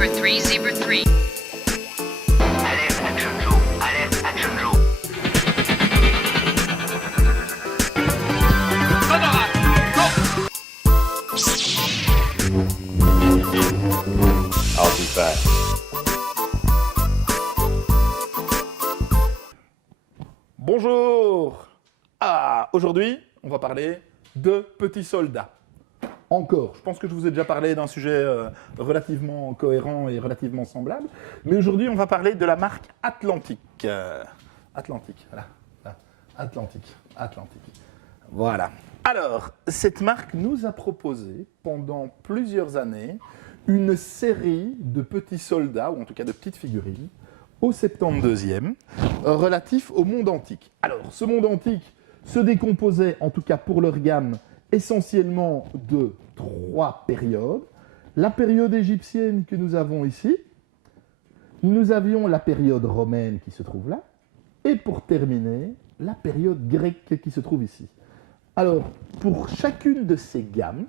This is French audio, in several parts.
Zebra 3, Zebra 3. Alerte Action Joe. Alerte Action Joe. I'll be back. Bonjour. Aujourd'hui, on va parler de petits soldats. Encore, je pense que je vous ai déjà parlé d'un sujet relativement cohérent et relativement semblable, mais aujourd'hui, on va parler de la marque Atlantique. Atlantique, voilà. Atlantique. Voilà. Alors, cette marque nous a proposé pendant plusieurs années une série de petits soldats, ou en tout cas de petites figurines, au 72e, relatif au monde antique. Alors, ce monde antique se décomposait, en tout cas pour leur gamme, essentiellement de 3 périodes. La période égyptienne que nous avons ici, nous avions la période romaine qui se trouve là, et pour terminer, la période grecque qui se trouve ici. Alors, pour chacune de ces gammes,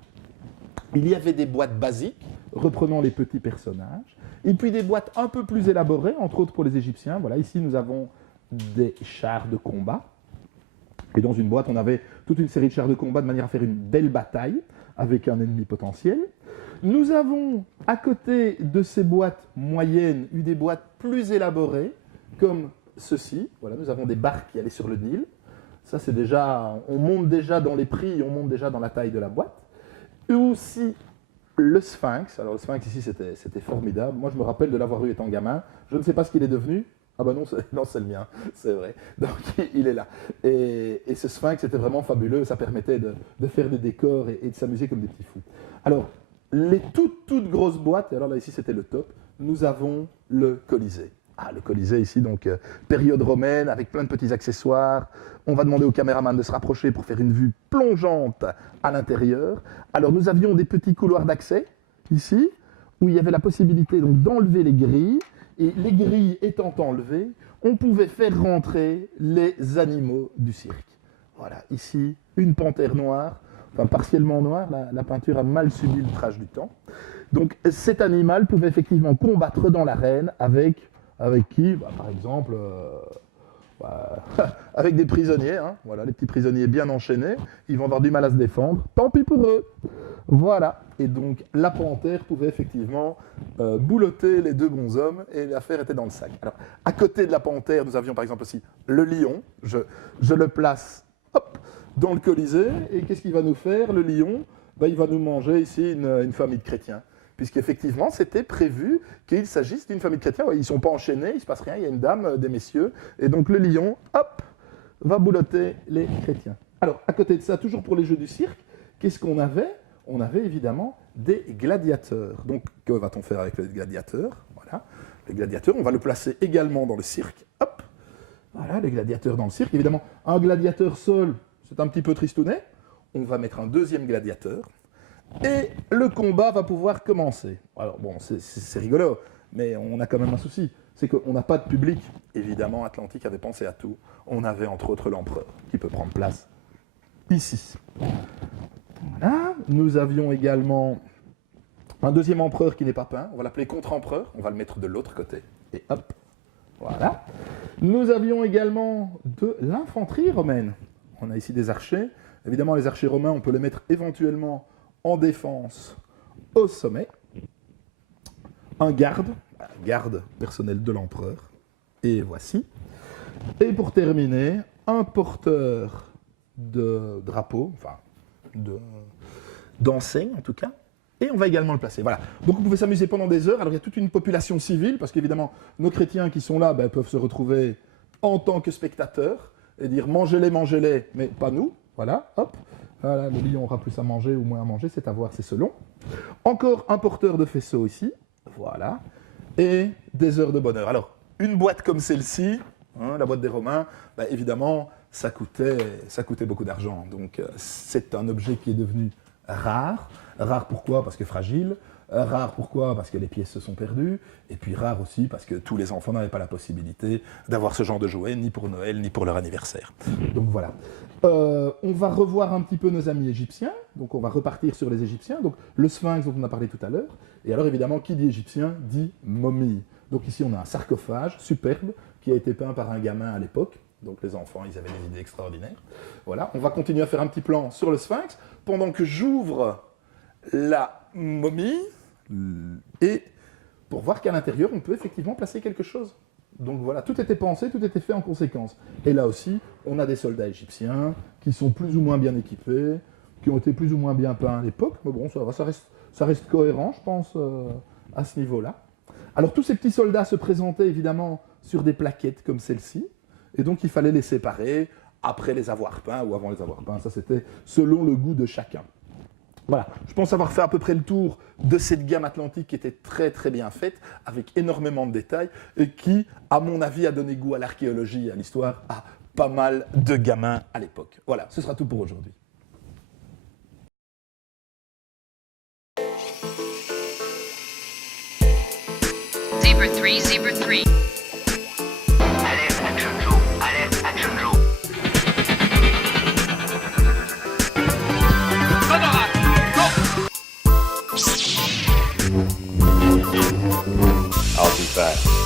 il y avait des boîtes basiques, reprenant les petits personnages, et puis des boîtes un peu plus élaborées, entre autres pour les Égyptiens. Voilà, ici nous avons des chars de combat. Et dans une boîte, on avait toute une série de chars de combat de manière à faire une belle bataille avec un ennemi potentiel. Nous avons, à côté de ces boîtes moyennes, eu des boîtes plus élaborées, comme ceci. Voilà, nous avons des barques qui allaient sur le Nil. Ça, c'est déjà, on monte déjà dans les prix, on monte déjà dans la taille de la boîte. Et aussi le Sphinx. Alors le Sphinx ici, c'était formidable. Moi, je me rappelle de l'avoir eu étant gamin. Je ne sais pas ce qu'il est devenu. Ah ben non, c'est le mien, c'est vrai. Donc il est là. Et ce Sphinx, c'était vraiment fabuleux. Ça permettait de faire des décors et de s'amuser comme des petits fous. Alors, les toutes grosses boîtes, et alors là, ici, c'était le top. Nous avons le Colisée. Le Colisée ici, donc période romaine, avec plein de petits accessoires. On va demander au caméraman de se rapprocher pour faire une vue plongeante à l'intérieur. Alors, nous avions des petits couloirs d'accès, ici, où il y avait la possibilité donc d'enlever les grilles. Et les grilles étant enlevées, on pouvait faire rentrer les animaux du cirque. Voilà, ici, une panthère noire, enfin partiellement noire, la peinture a mal subi le trash du temps. Donc cet animal pouvait effectivement combattre dans l'arène avec qui? Par exemple, avec des prisonniers. Voilà, les petits prisonniers bien enchaînés, ils vont avoir du mal à se défendre. Tant pis pour eux. Voilà. Et donc la panthère pouvait effectivement boulotter les deux bonshommes et l'affaire était dans le sac. Alors, à côté de la panthère, nous avions par exemple aussi le lion. Je le place dans le Colisée. Et qu'est-ce qu'il va nous faire, le lion? Il va nous manger ici une famille de chrétiens. Puisqu'effectivement, c'était prévu qu'il s'agisse d'une famille de chrétiens. Ils ne sont pas enchaînés, il ne se passe rien, il y a une dame, des messieurs. Et donc le lion, va boulotter les chrétiens. Alors, à côté de ça, toujours pour les jeux du cirque, qu'est-ce qu'on avait? On avait évidemment des gladiateurs. Donc, que va-t-on faire avec les gladiateurs? Voilà, les gladiateurs, on va le placer également dans le cirque. Voilà, les gladiateurs dans le cirque. Évidemment, un gladiateur seul, c'est un petit peu tristounet. On va mettre un deuxième gladiateur. Et le combat va pouvoir commencer. Alors bon, c'est rigolo, mais on a quand même un souci. C'est qu'on n'a pas de public. Évidemment, Atlantique avait pensé à tout. On avait entre autres l'empereur, qui peut prendre place ici. Voilà. Nous avions également un deuxième empereur qui n'est pas peint. On va l'appeler contre-empereur. On va le mettre de l'autre côté. Et hop, voilà. Nous avions également de l'infanterie romaine. On a ici des archers. Évidemment, les archers romains, on peut les mettre éventuellement en défense au sommet, un garde personnel de l'empereur, et voici. Et pour terminer, un porteur de drapeau, enfin d'enseigne en tout cas, et on va également le placer. Voilà. Donc vous pouvez s'amuser pendant des heures. Alors il y a toute une population civile, parce qu'évidemment, nos chrétiens qui sont là peuvent se retrouver en tant que spectateurs, et dire mangez-les, mais pas nous. Voilà, hop. Voilà, le lion aura plus à manger ou moins à manger, c'est à voir, c'est selon. Encore un porteur de faisceau ici, voilà, et des heures de bonheur. Alors, une boîte comme celle-ci, la boîte des Romains, évidemment, ça coûtait beaucoup d'argent. Donc, c'est un objet qui est devenu rare, Rare pourquoi? Parce que fragile. Rare pourquoi? Parce que les pièces se sont perdues. Et puis rare aussi parce que tous les enfants n'avaient pas la possibilité d'avoir ce genre de jouets, ni pour Noël, ni pour leur anniversaire. Donc voilà. On va revoir un petit peu nos amis égyptiens. Donc on va repartir sur les Égyptiens. Donc le sphinx dont on a parlé tout à l'heure. Et alors évidemment, qui dit égyptien dit momie. Donc ici on a un sarcophage superbe qui a été peint par un gamin à l'époque. Donc les enfants, ils avaient des idées extraordinaires. Voilà, on va continuer à faire un petit plan sur le sphinx pendant que j'ouvre la momie et pour voir qu'à l'intérieur, on peut effectivement placer quelque chose. Donc voilà, tout était pensé, tout était fait en conséquence. Et là aussi, on a des soldats égyptiens qui sont plus ou moins bien équipés, qui ont été plus ou moins bien peints à l'époque. Mais bon, ça va, ça reste cohérent, je pense, à ce niveau-là. Alors tous ces petits soldats se présentaient évidemment sur des plaquettes comme celle-ci. Et donc, il fallait les séparer après les avoir peints ou avant les avoir peints. Ça, c'était selon le goût de chacun. Voilà, je pense avoir fait à peu près le tour de cette gamme atlantique qui était très très bien faite, avec énormément de détails, et qui, à mon avis, a donné goût à l'archéologie et à l'histoire à pas mal de gamins à l'époque. Voilà, ce sera tout pour aujourd'hui. Zebra 3, Zebra 3. Alerte Action Joe. Alerte Action Joe. I'll be back.